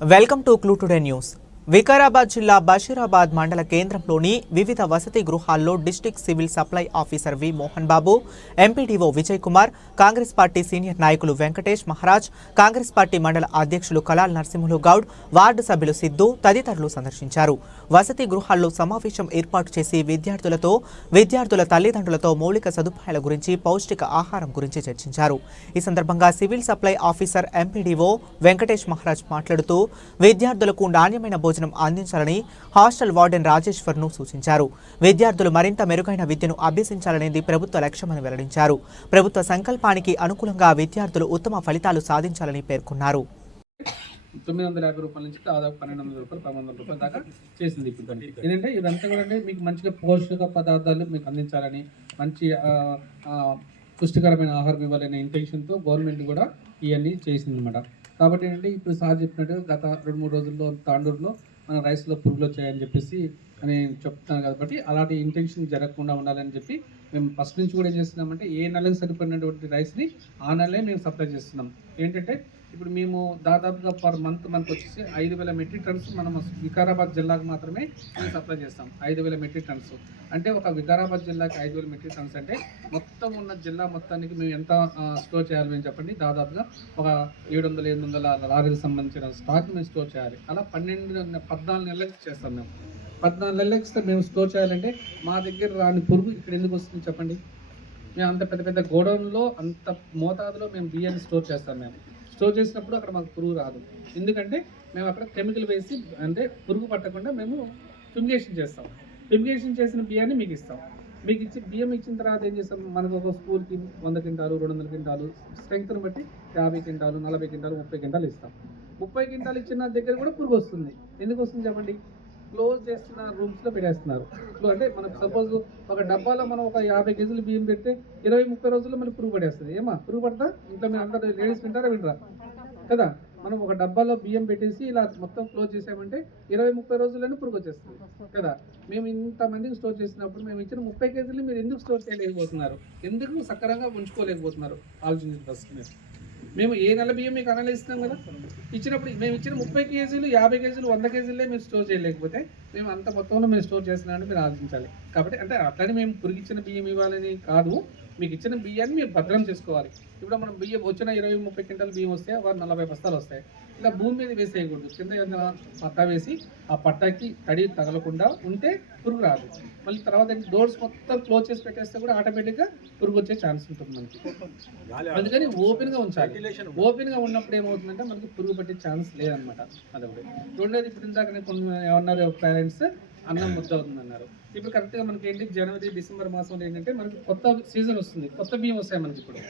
Welcome to Clue Today News. Vikarabad జిల్లా బషీరాబాద్ మండల కేంద్రంలోని వివిధ వసతి గృహాల్లో district civil supply officer V Mohan Babu, MPDO Vijay Kumar, Congress party senior నాయకులు వెంకటేష్ మహారాజ్, కాంగ్రెస్ పార్టీ మండల అధ్యక్షులు కలాల్ నరసింహులు గౌడ్, వార్డు సభ్యులు సిద్ధు తదితరులు సందర్శించారు. వసతి గృహాల్లో సమావేశం ఏర్పాటు చేసి విద్యార్థుల తల్లిదండ్రులతో మౌలిక సదుపాయాల గురించి, పౌష్టిక ఆహారం గురించి చర్చించారు. ఈ సందర్భంగా civil supply officer MPDO Venkatesh Maharaj మాట్లాడుతూ విద్యార్థులకు నాణ్యమైన భోజనం అందించాలని హాస్టల్ వార్డెన్ రాజేశ్వర్ను సూచించారు. విద్యార్థులు మరింత మెరుగైన విద్యను అభ్యసించాలనేది ప్రభుత్వ లక్ష్యమని వెల్లడించారు. ప్రభుత్వ సంకల్పానికి అనుకూలంగా విద్యార్థులు ఉత్తమ ఫలితాలు సాధించాలని పేర్కొన్నారు. 950 రూపాయల నుంచి దాదాపు 1200 రూపాయలు 1100 రూపాయల దాకా చేసింది. ఇప్పుడు ఏంటంటే ఇదంతా కూడా అంటే మీకు మంచిగా పోషక పదార్థాలు మీకు అందించాలని, మంచి పుష్టికరమైన ఆహారం ఇవ్వాలనే ఇంటెన్షన్తో గవర్నమెంట్ కూడా ఇవన్నీ చేసింది అనమాట. కాబట్టి ఏంటంటే ఇప్పుడు సార్ చెప్పినట్టు గత 2-3 రోజుల్లో తాండూరులో మన రైస్లో పురుగులు వచ్చాయని చెప్పేసి నేను చెప్తాను. కాబట్టి అలాంటి ఇంటెన్షన్ జరగకుండా ఉండాలని చెప్పి మేము ఫస్ట్ నుంచి కూడా ఏం చేస్తున్నామంటే ఏ నెలకు సరిపడినటువంటి రైస్ని ఆ నెలే మేము సప్లై చేస్తున్నాం. ఏంటంటే ఇప్పుడు మేము దాదాపుగా పర్ మంత్ మనకు వచ్చేసి 5000 మెట్రిక్ టన్స్ మనం వికారాబాద్ జిల్లాకు మాత్రమే మేము సప్లై చేస్తాం. 5000 మెట్రిక్ టన్స్ అంటే ఒక వికారాబాద్ జిల్లాకి 5000 మెట్రిక్ టన్స్ అంటే మొత్తం ఉన్న జిల్లా మొత్తానికి మేము ఎంత స్టోర్ చేయాలి మేము చెప్పండి. దాదాపుగా ఒక 700-800 లారీలకు సంబంధించిన స్టాక్ మేము స్టోర్ చేయాలి. అలా 14 నెలలకు చేస్తాం మేము. 14 నెలలకు మేము స్టోర్ చేయాలంటే మా దగ్గర రాని పురుగు ఇక్కడ ఎందుకు వస్తుంది చెప్పండి. మేము అంత పెద్ద పెద్ద గోడౌన్లో అంత మోతాదులో మేము బియ్యాన్ని స్టోర్ చేస్తాం. మేము స్టోర్ చేసినప్పుడు అక్కడ మాకు పురుగు రాదు. ఎందుకంటే మేము అక్కడ కెమికల్ వేసి అంటే పురుగు పట్టకుండా మేము ఫ్యూమిగేషన్ చేస్తాం. ఫ్యూమిగేషన్ చేసిన బియ్యాన్ని మీకు ఇస్తాం. మీకు బియ్యం ఇచ్చిన తర్వాత ఏం చేస్తాం, మనకు ఒక స్కూల్కి 100 క్వింటాలు 200 క్వింటాలు స్ట్రెంగ్త్ని బట్టి 50 క్వింటాలు 40 క్వింటాలు 30 క్వింటాలు ఇస్తాం. 30 క్వింటాలు ఇచ్చిన దగ్గర కూడా పురుగు వస్తుంది. ఎందుకు వస్తుంది చెప్పండి. క్లోజ్ చేస్తున్న రూమ్స్లో పెట్టేస్తున్నారు. అంటే మనకు సపోజ్ ఒక డబ్బాలో మనం ఒక 50 కేజీలు బియ్యం పెడితే 20-30 రోజుల్లో మనకి పురుగు పడేస్తుంది. ఏమా పురుగు పడతా? ఇంట్లో మీరు అందరూ లేడీస్ వింటారా కదా. మనం ఒక డబ్బాలో బియ్యం పెట్టేసి ఇలా మొత్తం క్లోజ్ చేసామంటే 20-30 రోజుల్లోనే పురుగు వచ్చేస్తుంది కదా. మేము ఇంతమందికి స్టోర్ చేసినప్పుడు మేము ఇచ్చిన 30 కేజీలు మీరు ఎందుకు స్టోర్ చేయలేకపోతున్నారు, ఎందుకు సక్రమంగా ఉంచుకోలేకపోతున్నారు ఆలోచించిన ఫస్ట్. మేము ఏ నెల బియ్యం మీకు అనలిస్తున్నాం కదా. ఇచ్చినప్పుడు మేము ఇచ్చిన 30 కేజీలు 50 కేజీలు 100 కేజీలే మీరు స్టోర్ చేయలేకపోతే మేము అంత మొత్తంలో మేము స్టోర్ చేస్తున్నామని మీరు ఆలోచించాలి. కాబట్టి అంటే అట్లని మేము పురిగిచ్చిన బియ్యం ఇవ్వాలని కాదు, మీకు ఇచ్చిన బియ్యాన్ని మీరు భద్రం చేసుకోవాలి. ఇప్పుడు మనం బియ్యం వచ్చిన 20-30 క్వింటాల బియ్యం వస్తే వారు 40 బస్తాలు వస్తాయి. ఇలా భూమి మీద వేసేయకూడదు. కింద ఏదైనా పట్టా వేసి ఆ పట్టాకి తడి తగలకుండా ఉంటే పురుగు రాదు. మళ్ళీ తర్వాత డోర్స్ మొత్తం క్లోజ్ చేసి పెట్టేస్తే కూడా ఆటోమేటిక్గా పురుగు వచ్చే ఛాన్స్ ఉంటుంది మనకి. అందుకని ఓపెన్గా ఉంచాలి. ఓపెన్గా ఉన్నప్పుడు ఏమవుతుందంటే మనకి పురుగు పట్టే ఛాన్స్ లేదనమాట. అదొకటి. రెండోది ఇప్పుడు ఇందాక కొన్ని ఏమన్నారు పేరెంట్స్, అన్నం ముద్ద అవుతుంది అన్నారు. ఇప్పుడు కరెక్ట్గా మనకి ఏంటి జనవరి డిసెంబర్ మాసంలో ఏంటంటే మనకి కొత్త సీజన్ వస్తుంది. కొత్త బియ్యం వస్తాయి మనకి. ఇప్పుడు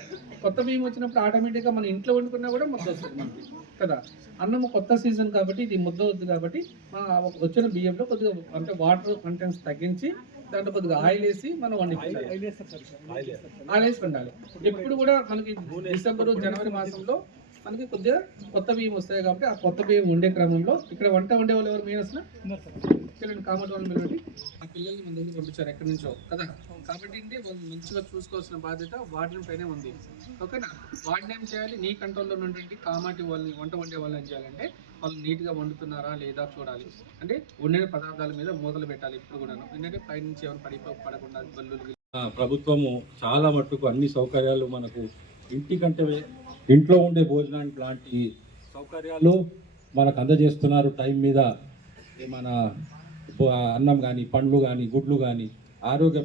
కొత్త బియ్యం వచ్చినప్పుడు ఆటోమేటిక్గా మన ఇంట్లో వండుకున్నా కూడా ముద్ద వస్తుంది మనకి కదా. అన్నము కొత్త సీజన్ కాబట్టి ఇది ముద్ద వద్దు. కాబట్టి వచ్చిన బియ్యంలో కొద్దిగా అంటే వాటర్ కంటెంట్స్ తగ్గించి దాంట్లో కొద్దిగా ఆయిల్ వేసి మనం వండించాలి. ఆయిల్ వేసి వండాలి. ఎప్పుడు కూడా మనకి డిసెంబరు జనవరి మాసంలో మనకి కొద్దిగా కొత్త బియ్యం వస్తాయి. కాబట్టి ఆ కొత్త బియ్యం వండే క్రమంలో ఇక్కడ వంట వండే వాళ్ళు ఎవరు మెయిన్ అసలు కామెంట్ వాళ్ళు పెట్టి ఆ పిల్లల్ని మన దగ్గర పంపించారు ఎక్కడి నుంచో కదా. కాబట్టి వాళ్ళు మంచిగా చూసుకోవాల్సిన బాధ్యత వార్డెన్ పైనే ఉంది. ఓకేనా. వార్డెన్ ఏం చేయాలి, నీ కంట్రోల్లో ఉన్నటువంటి కామాటి వాళ్ళని వంట వండే వాళ్ళు ఏం చేయాలంటే వాళ్ళు నీట్గా వండుతున్నారా లేదా చూడాలి. అంటే వండిన పదార్థాల మీద మూతలు పెట్టాలి ఎప్పుడు కూడా. ఎందుకంటే పైనుంచి ఎవరు పడకుండా బల్లులు. ప్రభుత్వము చాలా మట్టుకు అన్ని సౌకర్యాలు మనకు ఇంటికంటే ఇంట్లో ఉండే భోజనానికి లాంటి సౌకర్యాలు మనకు అందజేస్తున్నారు. టైం మీద మన అన్నం కానీ, పండ్లు కానీ, గుడ్లు కానీ,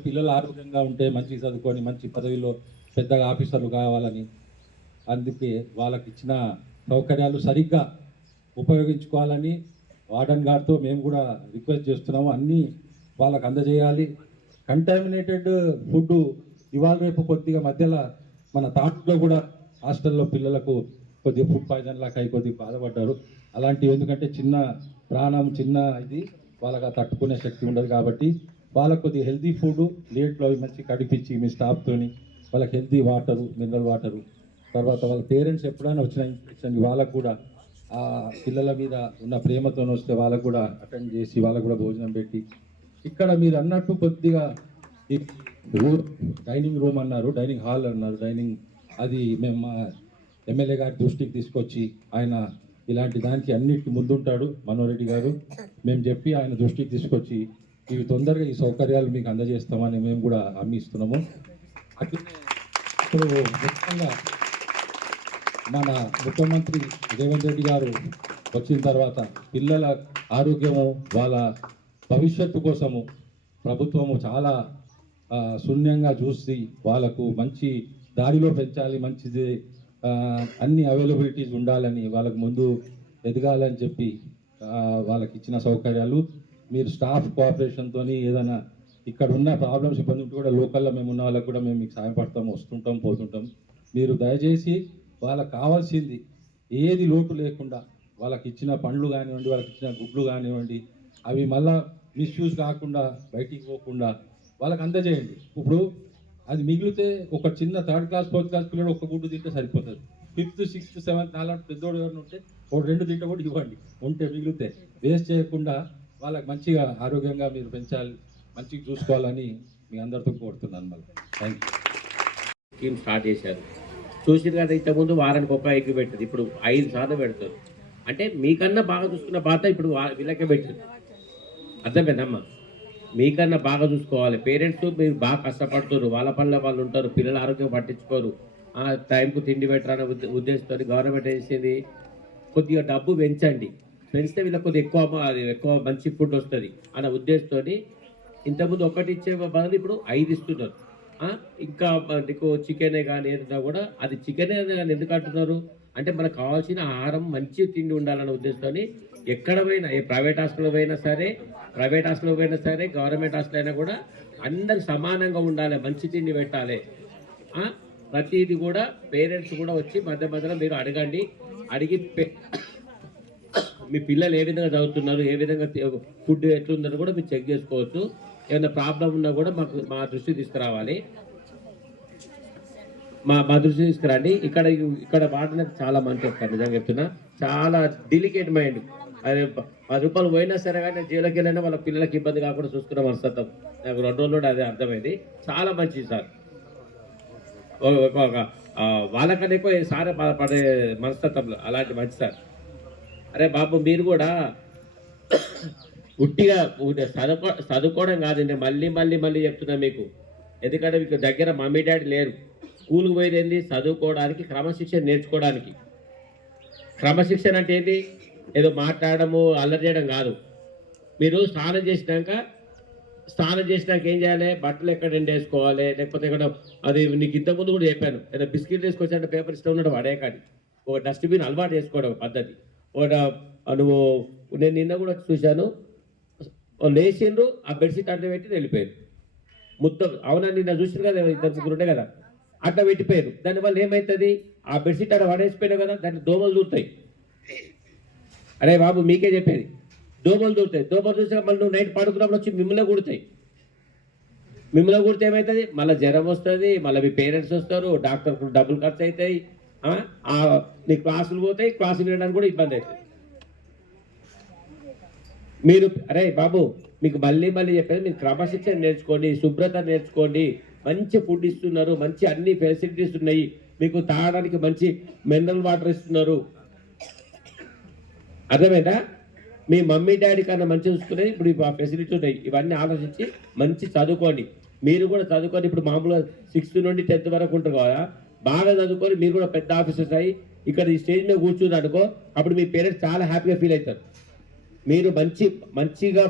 పిల్లలు ఆరోగ్యంగా ఉంటే మంచి చదువుకొని మంచి పదవిలో పెద్దగా ఆఫీసర్లు కావాలని, అందుకే వాళ్ళకి ఇచ్చిన సౌకర్యాలు సరిగ్గా ఉపయోగించుకోవాలని వార్డెన్ గారితో మేము కూడా రిక్వెస్ట్ చేస్తున్నాము. అన్నీ వాళ్ళకు అందజేయాలి. కంటామినేటెడ్ ఫుడ్ ఇవాళ రేపు కొద్దిగా మధ్యలో మన తాటలో కూడా హాస్టల్లో పిల్లలకు కొద్దిగా ఫుడ్ పాయిజన్ లాగా కొద్దిగా బాధపడ్డారు. అలాంటివి ఎందుకంటే చిన్న ప్రాణం చిన్న ఇది వాళ్ళకి తట్టుకునే శక్తి ఉండదు. కాబట్టి వాళ్ళకు కొద్దిగా హెల్తీ ఫుడ్ లేట్లో మంచి కడిపించి మీ స్టాఫ్తోని వాళ్ళకి హెల్తీ వాటరు, మినరల్ వాటరు, తర్వాత వాళ్ళ పేరెంట్స్ ఎప్పుడైనా వచ్చిన ఇన్ఫెక్షన్ వాళ్ళకు కూడా ఆ పిల్లల మీద ఉన్న ప్రేమతో వస్తే వాళ్ళకు కూడా అటెండ్ చేసి వాళ్ళకు కూడా భోజనం పెట్టి, ఇక్కడ మీరు అన్నట్టు కొద్దిగా డైనింగ్ రూమ్ అన్నారు, డైనింగ్ హాల్ అన్నారు, అది మేము మా ఎమ్మెల్యే గారి దృష్టికి తీసుకొచ్చి ఆయన ఇలాంటి దానికి అన్నిటికీ ముందుంటాడు మనోరెడ్డి గారు. మేము చెప్పి ఆయన దృష్టికి తీసుకొచ్చి ఇవి తొందరగా ఈ సౌకర్యాలు మీకు అందజేస్తామని మేము కూడా హామీ ఇస్తున్నాము. అట్లనే ఇప్పుడు ముఖ్యంగా మన ముఖ్యమంత్రి రేవంత్ రెడ్డి గారు వచ్చిన తర్వాత పిల్లల ఆరోగ్యము వాళ్ళ భవిష్యత్తు కోసము ప్రభుత్వము చాలా శూన్యంగా చూసి వాళ్ళకు మంచి దారిలో పెంచాలి, మంచిది అన్ని అవైలబిలిటీస్ ఉండాలని, వాళ్ళకు ముందు ఎదగాలని చెప్పి వాళ్ళకి ఇచ్చిన సౌకర్యాలు. మీరు స్టాఫ్ కోఆపరేషన్తో ఏదైనా ఇక్కడ ఉన్న ప్రాబ్లమ్స్ ఇబ్బంది ఉంటే కూడా లోకల్లో మేము ఉన్న వాళ్ళకి కూడా మేము మీకు సహాయపడతాం, వస్తుంటాం పోతుంటాం. మీరు దయచేసి వాళ్ళకి కావాల్సింది ఏది లోటు లేకుండా వాళ్ళకి ఇచ్చిన పండ్లు కానివ్వండి, వాళ్ళకి ఇచ్చిన గుడ్లు కానివ్వండి, అవి మళ్ళా మిస్యూజ్ కాకుండా బయటికి పోకుండా వాళ్ళకి అందజేయండి. ఇప్పుడు అది మిగిలితే ఒక చిన్న 3rd క్లాస్ 4th క్లాస్ పిల్లలు ఒక గుడ్డు తింటే సరిపోతుంది. 5th 6th 7th అలాంటి పెద్దోడు ఎవరిని ఉంటే ఒక 2 తింటే కూడా ఇవ్వండి. ఉంటే మిగిలితే వేస్ట్ చేయకుండా వాళ్ళకి మంచిగా ఆరోగ్యంగా మీరు పెంచాలి, మంచిగా చూసుకోవాలని మీ అందరితో కోరుతున్నాను. మళ్ళీ థ్యాంక్ యూ. స్కీమ్ స్టార్ట్ చేశారు. చూసిన కదా ఇంతకుముందు వారానికి ఒక ఎగ్గు పెట్టదు, ఇప్పుడు 5 సార్లు పెడతారు. అంటే మీకన్నా బాగా చూసుకున్న బాధ ఇప్పుడు వీళ్ళకే పెట్టింది. అర్థమైందమ్మా? మీకన్నా బాగా చూసుకోవాలి. పేరెంట్స్ మీరు బాగా కష్టపడుతారు, వాళ్ళ పనుల వాళ్ళు ఉంటారు, పిల్లల ఆరోగ్యం పట్టించుకోరు, టైంకు తిండి పెట్టాలనే ఉద్దేశంతో గవర్నమెంట్ చేసేది కొద్దిగా డబ్బు పెంచండి, పెంచితే వీళ్ళకి కొద్దిగా ఎక్కువ మంచి ఫుడ్ వస్తుంది అన్న ఉద్దేశంతో ఇంతకుముందు ఒకటి ఇచ్చే బదులు ఇప్పుడు 5 ఇస్తున్నారు. ఇంకా నీకు చికెనే కానీ ఏదైనా కూడా అది చికెనే అని ఎందుకు అంటున్నారు అంటే మనకు కావాల్సిన ఆహారం మంచి తిండి ఉండాలన్న ఉద్దేశంతో ఎక్కడ పోయినా ఏ ప్రైవేట్ హాస్పిటల్ పోయినా సరే గవర్నమెంట్ హాస్పిటల్ అయినా కూడా అందరికి సమానంగా ఉండాలి, మంచి తిండి పెట్టాలి. ప్రతిదీ కూడా పేరెంట్స్ కూడా వచ్చి మధ్య మధ్యలో మీరు అడగండి. అడిగి మీ పిల్లలు ఏ విధంగా చదువుతున్నారు, ఏ విధంగా ఫుడ్ ఎట్లుందని కూడా మీరు చెక్ చేసుకోవచ్చు. ఏమైనా ప్రాబ్లం ఉన్నా కూడా మా దృష్టికి తీసుకురావాలి, మా దృష్టి తీసుకురండి. ఇక్కడ వాడినది చాలా మంచి వస్తారు, నిజంగా చెప్తున్నా. చాలా డెలికేట్ మైండ్. అదే 10 రూపాయలు పోయినా సరే కానీ జైలుకి వెళ్ళినా వాళ్ళ పిల్లలకి ఇబ్బంది కాకుండా చూసుకున్న మనస్తత్వం నాకు 2 రోజుల్లో అదే అర్థమైంది. చాలా మంచిది సార్. వాళ్ళకన్నా ఎక్కువ సారే బాధపడే మనస్తత్వంలో అలాంటి మంచి సార్. అరే బాబు మీరు కూడా ఉట్టిగా చదువుకోవడం కాదండి, మళ్ళీ చెప్తున్నా మీకు. ఎందుకంటే మీకు దగ్గర మమ్మీ డాడీ లేరు. స్కూల్కి పోయేది ఏంది? చదువుకోవడానికి, క్రమశిక్షణ నేర్చుకోవడానికి. క్రమశిక్షణ అంటే ఏంటి? ఏదో మాట్లాడము అల్లరి చేయడం కాదు. మీరు స్నానం చేసినాక ఏం చేయాలి? బట్టలు ఎక్కడ ఎండేసుకోవాలి, లేకపోతే ఎక్కడ అది నీకు ఇంతకుముందు కూడా చెప్పాను. ఏదో బిస్కెట్ వేసుకొచ్చాలంటే పేపర్ ఇష్టం ఉన్నట్టు వాడే కానీ ఒక డస్ట్బిన్ అలవాటు చేసుకోవడం పద్ధతి. నేను నిన్న కూడా చూశాను, లేచిండ్రు ఆ బెడ్షీట్ అట్లా పెట్టి వెళ్ళిపోయారు మొత్తం. అవునా? నిన్న చూసిన కదా, 2 ఉండే కదా, అట్లా పెట్టిపోయారు. దానివల్ల ఏమవుతుంది? ఆ బెడ్షీట్ అట్లా పడేసిపోయినావు కదా, దాంట్లో దోమలు దూరుతాయి. అరే బాబు మీకే చెప్పేది, దోమలు దూరుతాయి. దోమలు చూసినా మళ్ళీ నువ్వు నైట్ పడుకున్నప్పుడు వచ్చి మిమ్మల్ని కుడితే ఏమవుతుంది? మళ్ళీ జ్వరం వస్తుంది, మళ్ళీ మీ పేరెంట్స్ వస్తారు, డాక్టర్కు డబ్బులు ఖర్చు అవుతాయి, నీ క్లాసులు పోతాయి, క్లాసులు వినడానికి కూడా ఇబ్బంది అవుతుంది. మీరు అరే బాబు మీకు మళ్ళీ చెప్పేది, మీరు క్రమశిక్షణ నేర్చుకోండి, శుభ్రత నేర్చుకోండి. మంచి ఫుడ్ ఇస్తున్నారు, మంచి అన్ని ఫెసిలిటీస్ ఉన్నాయి, మీకు తాగడానికి మంచి మినరల్ వాటర్ ఇస్తున్నారు. అర్థమైందా? మీ మమ్మీ డాడీ కన్నా మంచి చూసుకునేది ఇప్పుడు ఆ ఫెసిలిటీస్ ఉన్నాయి. ఇవన్నీ ఆలోచించి మంచి చదువుకోండి. మీరు కూడా చదువుకొని ఇప్పుడు మామూలుగా 6th నుండి 10th వరకు ఉంటారు కదా, బాగా చదువుకొని మీరు కూడా పెద్ద ఆఫీసర్స్ అయ్యి ఇక్కడ ఈ స్టేజ్ మీద కూర్చుని అనుకో, అప్పుడు మీ పేరెంట్స్ చాలా హ్యాపీగా ఫీల్ అవుతారు. మీరు మంచిగా